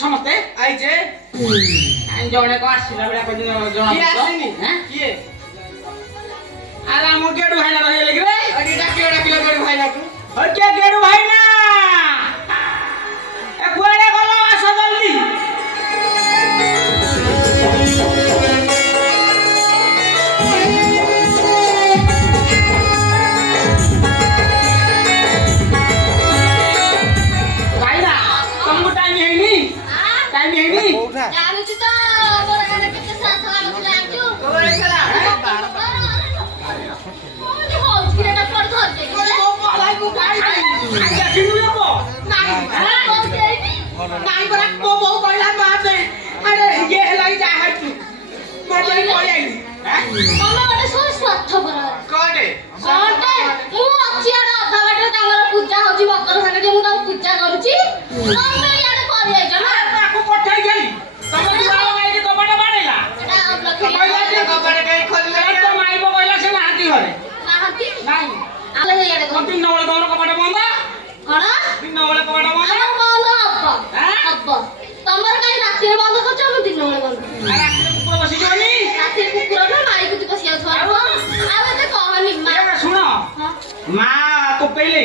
ସମସ୍ତେ ଆଇଛେ ଜଣେ କଣ ଆସିଲା ଭଳିଆ ଜଣା କିଏ ଆସିନି କିଏ ଆରେ ଆମ ଗେଡୁ ଭାଇନା ରହିଲେ କି ରେ ଡାକିଲ ଗେଡୁ ଭାଇନାକୁ କିଏ ଗେଡୁ ଭାଇନା ଏ କୁଆଡେ ଗଲ ଆସ ଜଲ୍ଦି ଭାଇନା ତମକୁ ଟାଇମ ହେଇନି ଜାଣୁଛୁ ତ ମୋର ଗାଁରେ କେତେ ସାଥ ଲାଗୁଛି ଜାଣିଛୁ ହଉଛି ନା ପଡ ଧରିଛି ନାଇଁ ପରା ମୋ ବୋଉ କହିଲା ବାପେ ଆରେ ଇଏ ହେଲା ଯାହା ହେଇଛି ମୋ ବୋଉ ପଳେଇଆଇଲି ତମେ ଗୋଟେ ସବୁ ସ୍ୱାର୍ଥପର କଣଟେ ମୁଁ ଅଛି ଆଡେ ଅଧା ବାଟରେ ତାଙ୍କର ପୂଜା ହଉଛି ମକର ସଂକ୍ରାନ୍ତି ମୁଁ ତାଙ୍କୁ ପୂଜା କରୁଛି ତମେ ଇଆଡେ କରି ଯାଇଛ ନା ତାକୁ ପଠେଇ ଗଲି ତମେ ଦୁଆର ଗାଇକି କବାଟ ବାଡେଇଲା କହିଲା ଯେ କବାଟ କାଇଁ ଖୋଲିଲେ ତ ମାଇବ କହିଲା ସେ ନାହାନ୍ତି ଘରେ ନାହାନ୍ତି ନାଇଁ ଆଲେ ଇଆଡେ ଦିନ ବେଳେ ତମର କବାଟ ବନ୍ଦ କଣ ଦିନ ବେଳେ କବାଟ ବନ୍ଦ ଆମର ବନ୍ଦ ହବ ତମର କାଇଁ ରାତିରେ ବନ୍ଦ କରୁଛ ଆମେ ଦିନ ବେଳେ ବନ୍ଦ ରାତିରେ କୁକୁର ବସିଯିବନି ରାତିରେ କୁକୁର ନା ମାଇକୁ ପଶି ଯାଉଥିବ ଆଉ ଏତେ କହନି ମା ଶୁଣ ମା କୋପେଇଲେ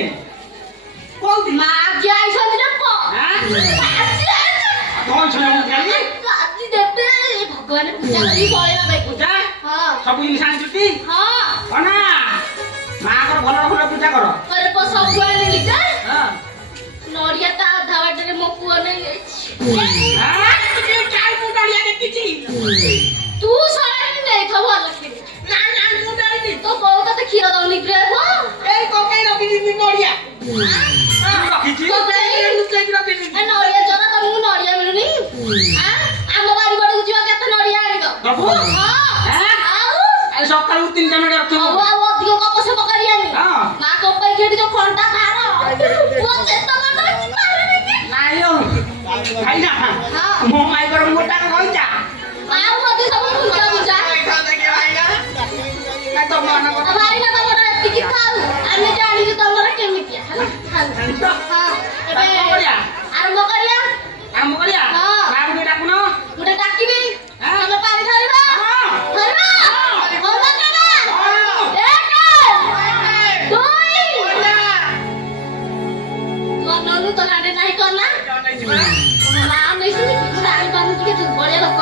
କୋଉଠି ମା ଆଜି ଆଇଛନ୍ତି ନା ପ ଆଜି ଦେବେ ଭଗବାନ ପୂଜା କରି ପଳେଇବା ପାଇଁ ପୂଜା ହଁ ସବୁ ଜିନିଷ ଆଣିଛୁଟି ହଁ ନା ମାଙ୍କର ଭଲ ଭଲ ପୂଜା କର ପରେ ସବୁ ଆଣିଲି ଯେ ହଁ ନଡ଼ିଆ ତା ଅଧା ବାଟରେ ମୋ ପୁଅ ନେଇଯାଇଛି ତୁ ସରାଣି ନେଇଥାଉ ଭଲ କ୍ଷୀର ମୁଁ ଜାଣିନି ତୋ ବୋଉ ତତେ କ୍ଷୀର ଦଉନି ରେ ପୁଅ ଏଇ ପକେଇ ରଖିଲି ନଡ଼ିଆ ରଖିଛି ରଖିଲି ଏ ନଡ଼ିଆ ଜରା ତମକୁ ନଡ଼ିଆ ମିଳୁନି ଆମ ବାରି ବଡକୁ ଯିବା କେତେ ନଡ଼ିଆ ଆଣିବ ଦବୁ? ଆଉ ଆରେ ସକାଳୁ 3ଟା ମିନିଟ୍ ରଖିବୁ ଆଉ ଅଧିକ କପସ ପକାରିଆନି ହଁ ମା କପାଇ ଖେଟି ତ ଖଣ୍ଟା ଖାର ପୁଅ ଚେତା ମାର ନାଇଁ ଭାଇନା ମୋ ମାଇକର ମୋଟା କହିଚା ଆଉ ମତେ ସବୁ ପୂଜା ପୂଜା ଭାଇନା ତମର ଏତିକି ଥାଉ ଆମେ ଜାଣିଛୁ ତମର କେମିତିଆ ହେଲା ଏବେ ଆରମ୍ଭ କରିବା କାମ କରିବା ହଁ। କାହାକୁ ଟିକେ ଡାକୁନ ଗୋଟେ ଡାକିବି ତମେ ପାରି ଧରିବ ଧରିବ ଭଲ କେନା ଏକ ଦୁଇ ତୁ ଅନଉନୁ ତ ଗାଁରେ ନାହିଁ କର ନା ମା ନେଇଥିଲି ମୁଁ ଜାଣିପାରୁନି ଟିକେ ଦୁର୍ବଳିଆ ଲୋକ